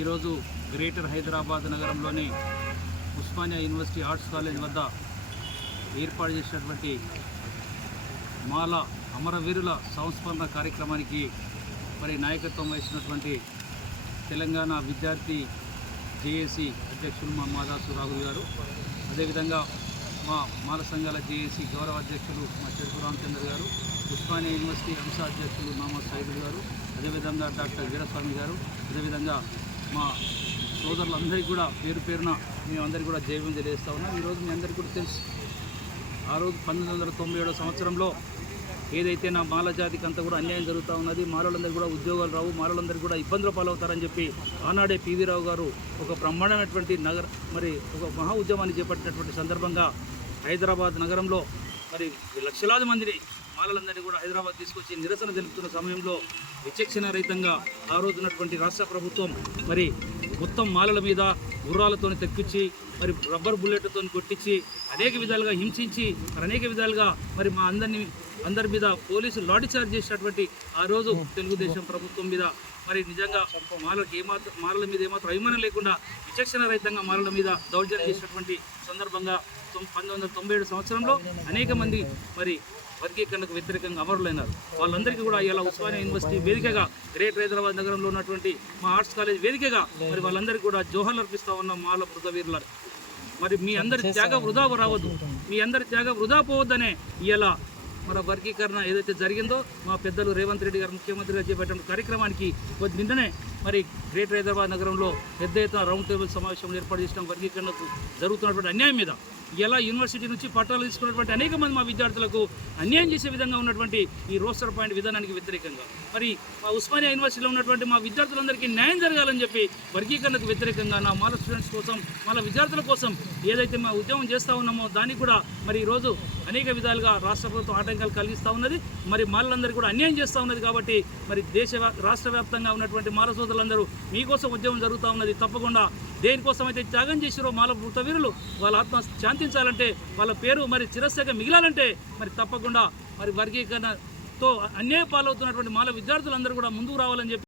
ఈరోజు గ్రేటర్ హైదరాబాద్ నగరంలోని Osmania university arts college వద్ద ఏర్పాటు చేసినటువంటి మాల అమరవీరుల సంస్మరణ కార్యక్రమానికి నాయకత్వం వహిస్తున్నటువంటి తెలంగాణ విద్యార్థి జేఏసీ అధ్యక్షులు మా మాదాసు రాహుల్ గారు, అదేవిధంగా మా మాల సంఘాల జేఏసీ గౌరవ అధ్యక్షులు మా చెరుకు రామచంద్ర గారు, ఉస్మానియా యూనివర్సిటీ అంశ అధ్యక్షులు మహమ్మద్ సైదుల్ గారు, అదేవిధంగా డాక్టర్ వీరస్వామి గారు, అదేవిధంగా మా సోదరులందరికీ కూడా పేరు పేరున మేమందరికీ కూడా జైవం తెలియజేస్తూ ఉన్నాం. ఈరోజు మీ అందరికీ కూడా తెలుసు, ఆ రోజు 1997 సంవత్సరంలో ఏదైతే నా మాల జాతికి అంతా కూడా అన్యాయం జరుగుతూ ఉన్నది, మాలలందరికీ కూడా ఉద్యోగాలు రావు, మాలలందరికీ కూడా ఇబ్బందుల పాలవుతారని చెప్పి ఆనాడే పివి రావు గారు ఒక బ్రహ్మాండమైనటువంటి ఒక మహా ఉద్యమాన్ని చేపట్టినటువంటి సందర్భంగా హైదరాబాద్ నగరంలో లక్షలాది మందిని మాలలందరినీ కూడా హైదరాబాద్ తీసుకొచ్చి నిరసన తెలుపుతున్న సమయంలో విచక్షణ రహితంగా ఆ రోజున్నటువంటి రాష్ట్ర ప్రభుత్వం మొత్తం మాలల మీద గుర్రాలతో తెప్పించి రబ్బర్ బుల్లెట్లతో కొట్టించి అనేక విధాలుగా హింసించి అనేక విధాలుగా మా అందరి మీద పోలీసులు లాఠీ చార్జ్ చేసినటువంటి ఆ రోజు తెలుగుదేశం ప్రభుత్వం మీద నిజంగా మాలల మీద ఏమాత్రం అభిమానం లేకుండా విచక్షణ రహితంగా మాలల మీద దౌర్జన్యం చేసినటువంటి సందర్భంగా 1997 సంవత్సరంలో అనేక మంది వర్గీకరణకు వ్యతిరేకంగా అమరులైనారు. వాళ్ళందరికీ కూడా ఇలా ఉస్మానియా యూనివర్సిటీ వేదికగా గ్రేటర్ హైదరాబాద్ నగరంలో ఉన్నటువంటి మా ఆర్ట్స్ కాలేజ్ వేదికగా వాళ్ళందరికీ కూడా జోహార్లు అర్పిస్తూ ఉన్న మాల మృతవీరుల మీ అందరి త్యాగ వృధా రావద్దు, మీ అందరి త్యాగ వృధా పోవద్దనే ఇలా వర్గీకరణ ఏదైతే జరిగిందో మా పెద్దలు రేవంత్ రెడ్డి గారు ముఖ్యమంత్రిగా చేపట్టిన కార్యక్రమానికి నిన్ననే గ్రేటర్ హైదరాబాద్ నగరంలో పెద్ద ఎత్తున రౌండ్ టేబుల్ సమావేశంలో ఏర్పాటు చేసిన వర్గీకరణకు జరుగుతున్నటువంటి అన్యాయం మీద ఇలా యూనివర్సిటీ నుంచి పట్టాలు తీసుకున్నటువంటి అనేక మంది మా విద్యార్థులకు అన్యాయం చేసే విధంగా ఉన్నటువంటి ఈ రోస్టర్ పాయింట్ విధానానికి వ్యతిరేకంగా మా ఉస్మానియా యూనివర్సిటీలో ఉన్నటువంటి మా విద్యార్థులందరికీ న్యాయం జరగాలని చెప్పి వర్గీకరణకు వ్యతిరేకంగా నా మాల స్టూడెంట్స్ కోసం మాల విద్యార్థుల కోసం ఏదైతే మా ఉద్యమం చేస్తూ ఉన్నామో దానికి కూడా ఈరోజు అనేక విధాలుగా రాష్ట్ర ప్రభుత్వం ఆటంకాలు కలిగిస్తూ ఉన్నది. మాలలందరికీ కూడా అన్యాయం చేస్తూ ఉన్నది. కాబట్టి రాష్ట్ర వ్యాప్తంగా ఉన్నటువంటి మాల సోదరులందరూ మీకోసం ఉద్యమం జరుగుతూ ఉన్నది. తప్పకుండా దేనికోసం అయితే త్యాగం చేసిరో మాల మృతవీరులు వాళ్ళ ఆత్మ శాంతించాలంటే, వాళ్ళ పేరు చిరస్థాయిగా మిగిలాలంటే తప్పకుండా వర్గీకరణతో అన్యాయ పాలవుతున్నటువంటి మాల విద్యార్థులందరూ కూడా ముందుకు రావాలని చెప్పి